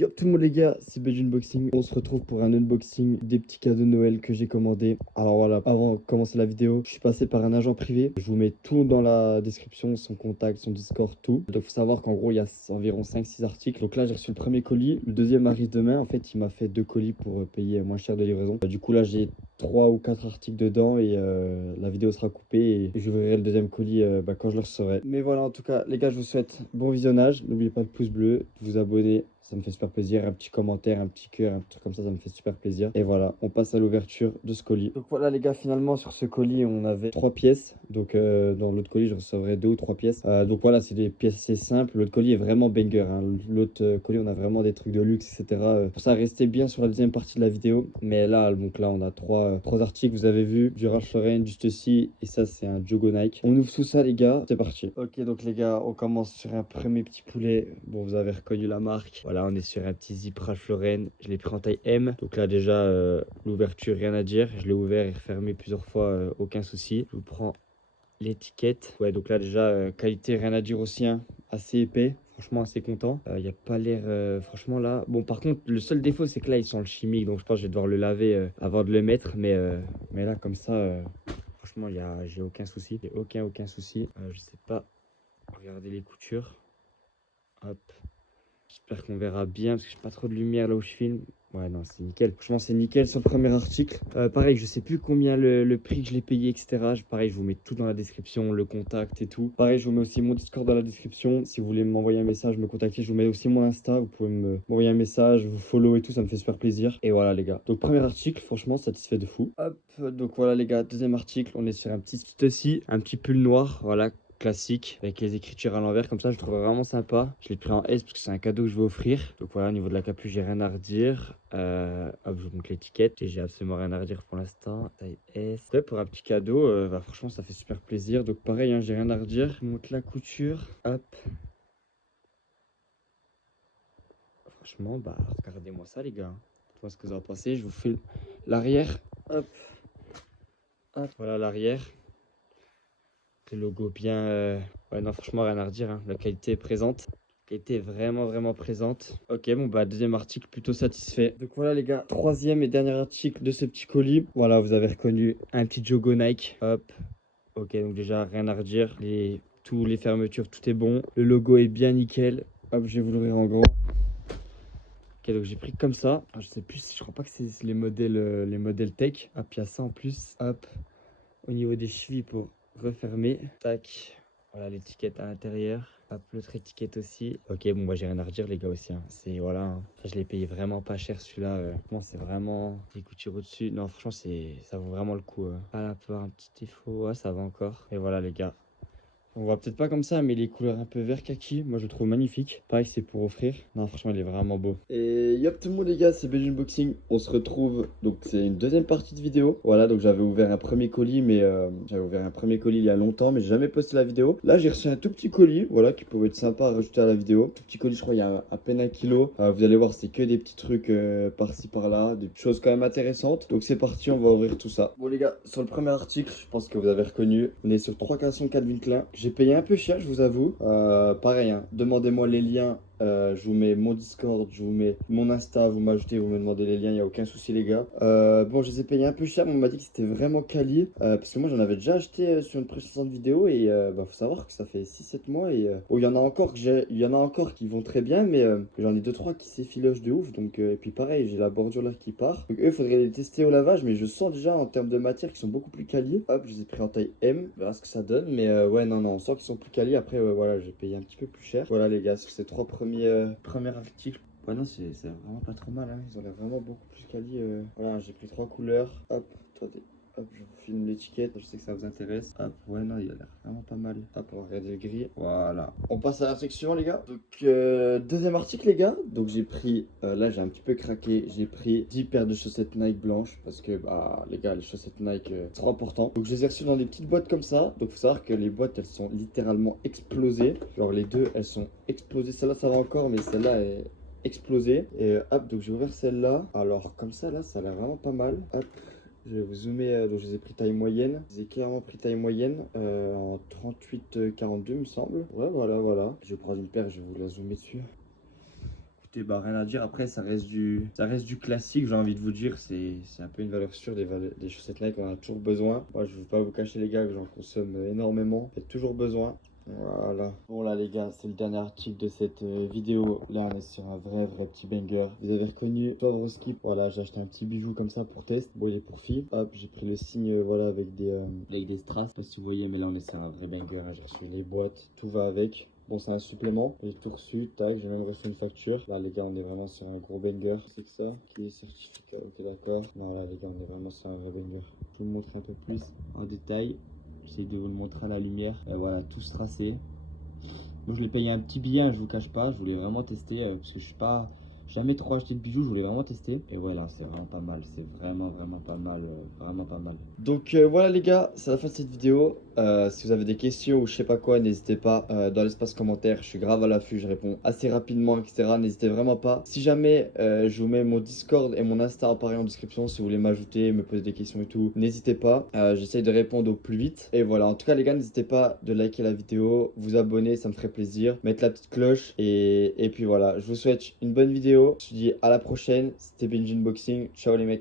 Yo tout le monde les gars, c'est BG Unboxing. On se retrouve pour un unboxing des petits cadeaux de Noël que j'ai commandés. Alors voilà, avant de commencer la vidéo, je suis passé par un agent privé. Je vous mets tout dans la description, son contact, son Discord, tout. Donc faut savoir qu'en gros il y a environ 5-6 articles. Donc là j'ai reçu le premier colis, le deuxième arrive demain. En fait il m'a fait 2 colis pour payer moins cher de livraison. Du coup là j'ai 3 ou 4 articles dedans et la vidéo sera coupée et j'ouvrirai le deuxième colis quand je le recevrai. Mais voilà, en tout cas les gars, je vous souhaite bon visionnage. N'oubliez pas le pouce bleu, de vous abonner, ça me fait super plaisir. Un petit commentaire, un petit cœur, un truc comme ça me fait super plaisir. Et voilà, on passe à l'ouverture de ce colis. Donc voilà les gars, finalement sur ce colis on avait 3 pièces. Donc dans l'autre colis je recevrai 2 ou 3 pièces. Donc voilà, c'est des pièces assez simples. L'autre colis est vraiment banger, hein. L'autre colis on a vraiment des trucs de luxe, etc. Pour ça, restez bien sur la deuxième partie de la vidéo. Mais là, donc là on a trois articles, vous avez vu, du Ralph Lauren, du Stussy, et ça c'est un Jogo Nike. On ouvre tout ça les gars, c'est parti. Ok, donc les gars, on commence sur un premier petit poulet. Bon, vous avez reconnu la marque. Voilà, on est sur un petit zip Ralph Lauren. Je l'ai pris en taille M. Donc là déjà, l'ouverture, rien à dire. Je l'ai ouvert et refermé plusieurs fois, aucun souci. Je vous prends l'étiquette. Ouais, donc là déjà, qualité, rien à dire aussi, hein. Assez épais. Franchement, assez content. Il n'y a pas l'air, franchement là. Bon, par contre, le seul défaut, c'est que là, ils sont le chimique. Donc je pense que je vais devoir le laver avant de le mettre. Mais là, comme ça, franchement, j'ai aucun souci. J'ai aucun souci. Je sais pas. Regardez les coutures. Hop. J'espère qu'on verra bien parce que j'ai pas trop de lumière là où je filme. Ouais, non, c'est nickel. Franchement, c'est nickel sur le premier article. Pareil, je sais plus combien le prix que je l'ai payé, etc. Pareil, je vous mets tout dans la description, le contact et tout. Pareil, je vous mets aussi mon Discord dans la description. Si vous voulez m'envoyer un message, me contacter, je vous mets aussi mon Insta. Vous pouvez m'envoyer un message, vous follow et tout, ça me fait super plaisir. Et voilà, les gars. Donc, premier article, franchement, satisfait de fou. Hop, donc voilà, les gars. Deuxième article, on est sur un petit Stussy, un petit pull noir. Voilà, classique avec les écritures à l'envers comme ça, je trouve vraiment sympa. Je l'ai pris en S parce que c'est un cadeau que je vais offrir. Donc voilà, au niveau de la capuche, j'ai rien à redire. Hop, je vous montre l'étiquette et j'ai absolument rien à redire pour l'instant. Taille S. Ouais, pour un petit cadeau, franchement, ça fait super plaisir. Donc pareil, hein, j'ai rien à redire. Je vous montre la couture. Hop. Franchement, regardez-moi ça, les gars. Dites-moi ce que vous en pensez. Je vous fais l'arrière. Hop. Hop. Voilà l'arrière. Le logo bien. Ouais, non, franchement, rien à redire, hein. La qualité est présente. La qualité est vraiment présente. Ok, bon, deuxième article, plutôt satisfait. Donc voilà, les gars, troisième et dernier article de ce petit colis. Voilà, vous avez reconnu un petit Jogo Nike. Hop. Ok, donc déjà, rien à redire. Tous les fermetures, tout est bon. Le logo est bien nickel. Hop, je vais vous l'ouvrir en grand. Ok, donc j'ai pris comme ça. Je sais plus, je crois pas que c'est les modèles tech. Hop, il y a ça en plus. Hop, au niveau des chevilles pour refermer. Tac. Voilà l'étiquette à l'intérieur. Hop, l'autre étiquette aussi. Ok, bon, moi j'ai rien à redire, les gars, aussi, hein. C'est voilà, hein. Je l'ai payé vraiment pas cher celui-là. Bon, c'est vraiment des coutures au-dessus. Non, franchement, ça vaut vraiment le coup. Ah, là, peut avoir un petit défaut. Ouais, ça va encore. Et voilà, les gars. On voit peut-être pas comme ça, mais les couleurs un peu vert kaki, moi je le trouve magnifique. Pareil, c'est pour offrir. Non, franchement, il est vraiment beau. Et yop tout le monde les gars, c'est BG Unboxing. On se retrouve, donc c'est une deuxième partie de vidéo. Voilà, donc j'avais ouvert un premier colis, mais j'avais ouvert un premier colis il y a longtemps, mais j'ai jamais posté la vidéo. Là, j'ai reçu un tout petit colis, voilà, qui pouvait être sympa à rajouter à la vidéo. Tout petit colis, je crois, il y a à peine 1 kilo. Vous allez voir, c'est que des petits trucs par-ci par-là, des choses quand même intéressantes. Donc c'est parti, on va ouvrir tout ça. Bon les gars, sur le premier article, je pense que vous avez reconnu, on est sur 3 cassons Calvin Klein. J'ai payé un peu cher, je vous avoue. Pareil, hein, demandez-moi les liens. Je vous mets mon Discord, je vous mets mon Insta, vous m'ajoutez, vous me demandez les liens, il n'y a aucun souci les gars. Bon, je les ai payés un peu cher, mais on m'a dit que c'était vraiment quali. Parce que moi j'en avais déjà acheté sur une précédente vidéo et faut savoir que ça fait 6-7 mois et bon, il y en a encore qui vont très bien, mais j'en ai 2-3 qui s'effilochent de ouf. Donc, et puis pareil, j'ai la bordure là qui part. Donc eux, il faudrait les tester au lavage, mais je sens déjà en termes de matière qu'ils sont beaucoup plus quali. Hop, je les ai pris en taille M, on verra ce que ça donne. Mais ouais, non, on sent qu'ils sont plus quali. Après, voilà, j'ai payé un petit peu plus cher. Voilà les gars, sur ces premiers articles. Ouais, non, c'est vraiment pas trop mal, hein. Ils ont l'air vraiment beaucoup plus quali. Voilà, j'ai pris 3 couleurs. Hop, attendez. Hop, je vous filme l'étiquette, je sais que ça vous intéresse. Hop, ouais, non, il a l'air vraiment pas mal. Hop, on va regarder le gris. Voilà. On passe à l'article suivant, les gars. Donc, deuxième article, les gars. Donc, j'ai pris, là, j'ai un petit peu craqué. J'ai pris 10 paires de chaussettes Nike blanches. Parce que, les gars, les chaussettes Nike, c'est trop important. Donc, je les ai reçues dans des petites boîtes comme ça. Donc, faut savoir que les boîtes, elles sont littéralement explosées. Genre, les deux, elles sont explosées. Celle-là, ça va encore, mais celle-là est explosée. Et hop, donc, j'ai ouvert celle-là. Alors, comme ça, là, ça a l'air vraiment pas mal. Hop. Je vais vous zoomer, donc je les ai pris taille moyenne. Je les ai clairement pris taille moyenne en 38-42 me semble. Ouais, voilà. Je vais prendre une paire, je vais vous la zoomer dessus. écoutez, bah rien à dire. Après, ça reste du classique, j'ai envie de vous dire. C'est un peu une valeur sûre des chaussettes Nike, on en a toujours besoin. Moi, je ne vais pas vous cacher les gars que j'en consomme énormément. J'ai toujours besoin. Voilà. Bon là les gars, c'est le dernier article de cette vidéo. Là on est sur un vrai petit banger. Vous avez reconnu Swarovski. Voilà, j'ai acheté un petit bijou comme ça pour test. Bon il est pour filles. Hop, j'ai pris le signe voilà avec des strass. Je sais pas si vous voyez mais là on est sur un vrai banger. Hein. J'ai reçu les boîtes, tout va avec. Bon c'est un supplément, j'ai tout reçu, tac, j'ai même reçu une facture. Là les gars on est vraiment sur un gros banger. C'est que ça, qui est certificat, ok d'accord. Non là les gars on est vraiment sur un vrai banger. Je vais vous montrer un peu plus en détail. J'essaie de vous le montrer à la lumière. Voilà, tout tracé. Donc je l'ai payé un petit billet, hein, je vous cache pas. Je voulais vraiment tester parce que je suis pas jamais trop acheté de bijoux. Je voulais vraiment tester. Et voilà, c'est vraiment pas mal. C'est vraiment pas mal. Vraiment pas mal. Donc voilà les gars, c'est la fin de cette vidéo. Si vous avez des questions ou je sais pas quoi, n'hésitez pas dans l'espace commentaire. Je suis grave à l'affût, je réponds assez rapidement, etc. N'hésitez vraiment pas. Si jamais je vous mets mon Discord et mon Insta en pareil en description, si vous voulez m'ajouter, me poser des questions et tout, n'hésitez pas. J'essaye de répondre au plus vite. Et voilà, en tout cas les gars, n'hésitez pas de liker la vidéo, vous abonner, ça me ferait plaisir. Mettre la petite cloche et puis voilà, je vous souhaite une bonne vidéo. Je vous dis à la prochaine. C'était Benji Unboxing. Ciao les mecs.